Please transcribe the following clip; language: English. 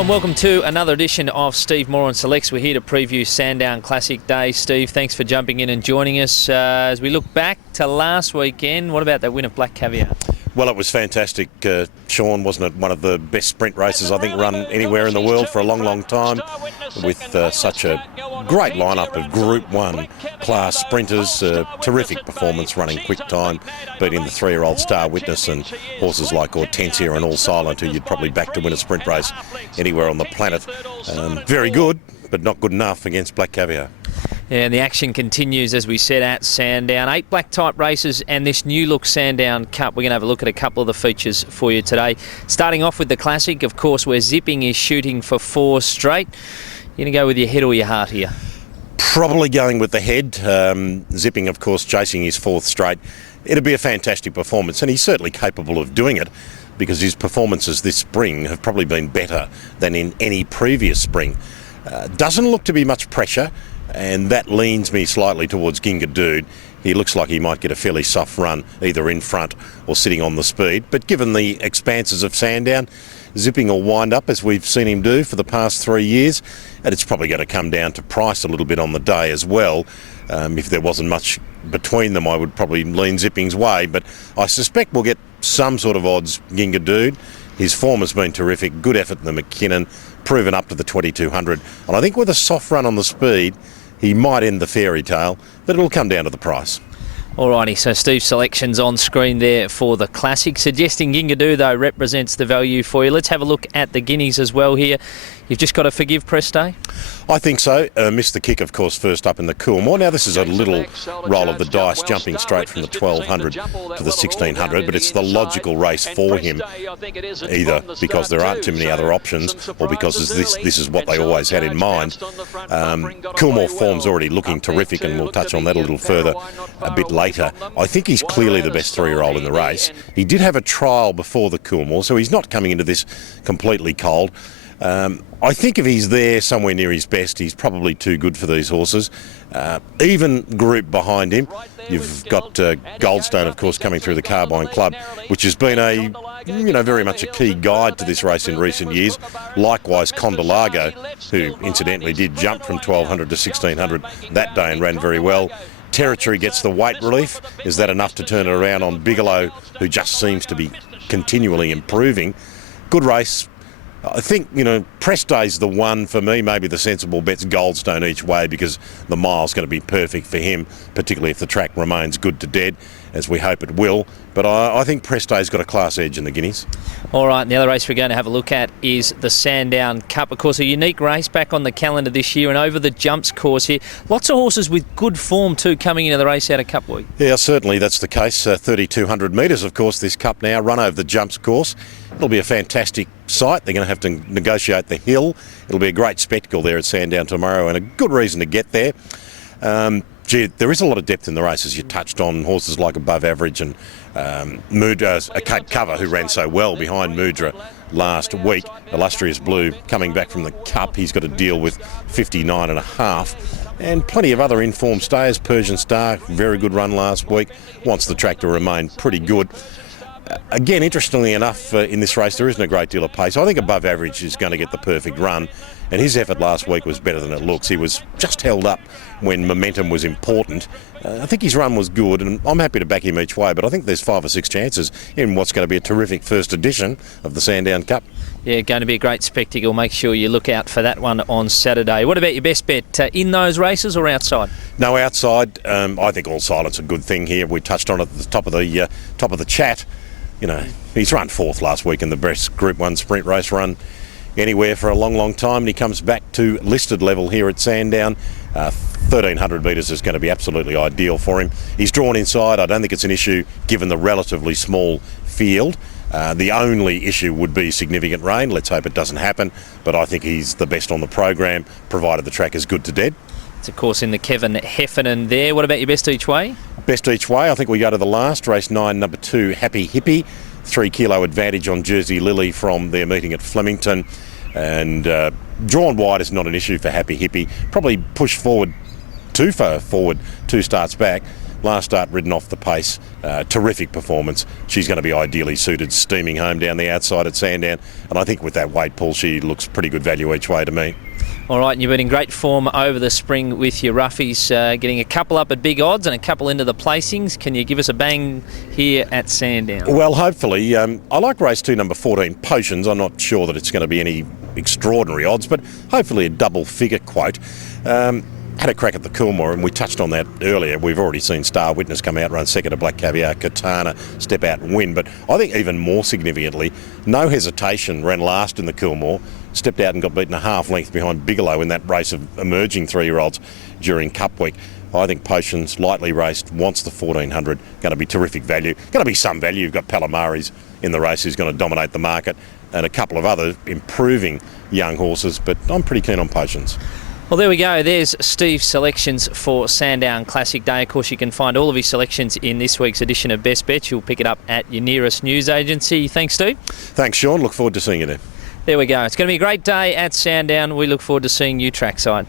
Hello and welcome to another edition of Steve Moran Selects. We're here to preview Sandown Classic Day. Steve, thanks for jumping in and joining us. As we look back to last weekend, what about that win of Black Caviar? Well, it was fantastic, Sean. Wasn't it one of the best sprint races, I think, run anywhere in the world for a long, long time, with such a great lineup of Group 1 class sprinters. Terrific performance, running quick time, beating the 3-year-old Star Witness and horses like Hortensia and All Silent, who you'd probably back to win a sprint race anywhere on the planet. Very good, but not good enough against Black Caviar. Yeah, and the action continues, as we said, at Sandown. 8 black type races and this new look Sandown Cup. We're going to have a look at a couple of the features for you today. Starting off with the Classic, of course, where Zipping is shooting for 4 straight. You're going to go with your head or your heart here? Probably going with the head. Zipping, of course, chasing his 4th straight. It'll be a fantastic performance, and he's certainly capable of doing it, because his performances this spring have probably been better than in any previous spring. Doesn't look to be much pressure, and that leans me slightly towards Ginga Dude. He looks like he might get a fairly soft run, either in front or sitting on the speed. But given the expanses of Sandown, Zipping will wind up, as we've seen him do for the past 3 years, and it's probably going to come down to price a little bit on the day as well. If there wasn't much between them, I would probably lean Zipping's way, but I suspect we'll get some sort of odds Ginga Dude. His form has been terrific, good effort in the McKinnon, proven up to the 2200, and I think with a soft run on the speed, he might end the fairy tale, but it'll come down to the price. Alrighty, so Steve's selections on screen there for the Classic. Suggesting Ginga Dude, though, represents the value for you. Let's have a look at the Guineas as well here. You've just got to forgive Preste? I think so. Missed the kick, of course, first up in the Coolmore. Now, this is a little roll of the dice, jumping straight from the 1200 to the 1600, but it's the logical race for him, either because there aren't too many other options or because this is what they always had in mind. Coolmore form's already looking terrific, and we'll touch on that a little further a bit later. I think he's clearly the best 3-year-old in the race. He did have a trial before the Coolmore, so he's not coming into this completely cold. I think if he's there somewhere near his best, he's probably too good for these horses. Even group behind him, you've got Goldstone, of course, coming through the Carbine Club, which has been very much a key guide to this race in recent years. Likewise, Condelago, who incidentally did jump from 1200 to 1600 that day and ran very well. Territory gets the weight relief. Is that enough to turn it around on Bigelow, who just seems to be continually improving? Good race. I think, Preste's the one for me. Maybe the sensible bet's Goldstone each way, because the mile's going to be perfect for him, particularly if the track remains good to dead, as we hope it will. But I think Preste's got a class edge in the Guineas. All right, and the other race we're going to have a look at is the Sandown Cup. Of course, a unique race back on the calendar this year, and over the jumps course here. Lots of horses with good form too coming into the race out of Cup Week. Yeah, certainly that's the case. 3,200 metres, of course, this Cup now, run over the jumps course. It'll be a fantastic sight. They're going to have to negotiate the hill. It'll be a great spectacle there at Sandown tomorrow, and a good reason to get there. There is a lot of depth in the race, as you touched on. Horses like Above Average and a Cape Cover, who ran so well behind Mudra last week. Illustrious Blue coming back from the Cup. He's got to deal with 59.5. And plenty of other informed stayers. Persian Star, very good run last week. Wants the track to remain pretty good. Again, interestingly enough, in this race, there isn't a great deal of pace. I think Above Average is going to get the perfect run, and his effort last week was better than it looks. He was just held up when momentum was important. I think his run was good, and I'm happy to back him each way, but I think there's 5 or 6 chances in what's going to be a terrific first edition of the Sandown Cup. Yeah, going to be a great spectacle. Make sure you look out for that one on Saturday. What about your best bet, in those races or outside? No, outside. I think All Silent's a good thing here. We touched on it at the top of the chat. He's run 4th last week in the best Group 1 sprint race run anywhere for a long, long time, and he comes back to listed level here at Sandown. 1,300 metres is going to be absolutely ideal for him. He's drawn inside. I don't think it's an issue given the relatively small field. The only issue would be significant rain. Let's hope it doesn't happen, but I think he's the best on the program, provided the track is good to dead. It's, of course, in the Kevin Heffernan there. What about your best each way? Best each way, I think we go to the last. Race 9, number 2, Happy Hippie. 3 kilo advantage on Jersey Lily from their meeting at Flemington. And drawn wide is not an issue for Happy Hippie. Probably pushed forward too far forward 2 starts back. Last start ridden off the pace. Terrific performance. She's going to be ideally suited steaming home down the outside at Sandown. And I think with that weight pull, she looks pretty good value each way to me. All right, and you've been in great form over the spring with your roughies, getting a couple up at big odds and a couple into the placings. Can you give us a bang here at Sandown? Well, hopefully. I like race 2, number 14, Potions. I'm not sure that it's going to be any extraordinary odds, but hopefully a double figure quote. Had a crack at the Coolmore, and we touched on that earlier. We've already seen Star Witness come out, run second to Black Caviar, Katana step out and win. But I think even more significantly, No Hesitation ran last in the Coolmore, stepped out and got beaten a half length behind Bigelow in that race of emerging 3-year-olds during Cup Week. I think Potions, lightly raced, wants the 1400, going to be terrific value. Going to be some value. You've got Palomares in the race who's going to dominate the market, and a couple of other improving young horses, but I'm pretty keen on Potions. Well, there we go. There's Steve's selections for Sandown Classic Day. Of course, you can find all of his selections in this week's edition of Best Bets. You'll pick it up at your nearest news agency. Thanks, Steve. Thanks, Sean. Look forward to seeing you there. There we go. It's going to be a great day at Sandown. We look forward to seeing you trackside.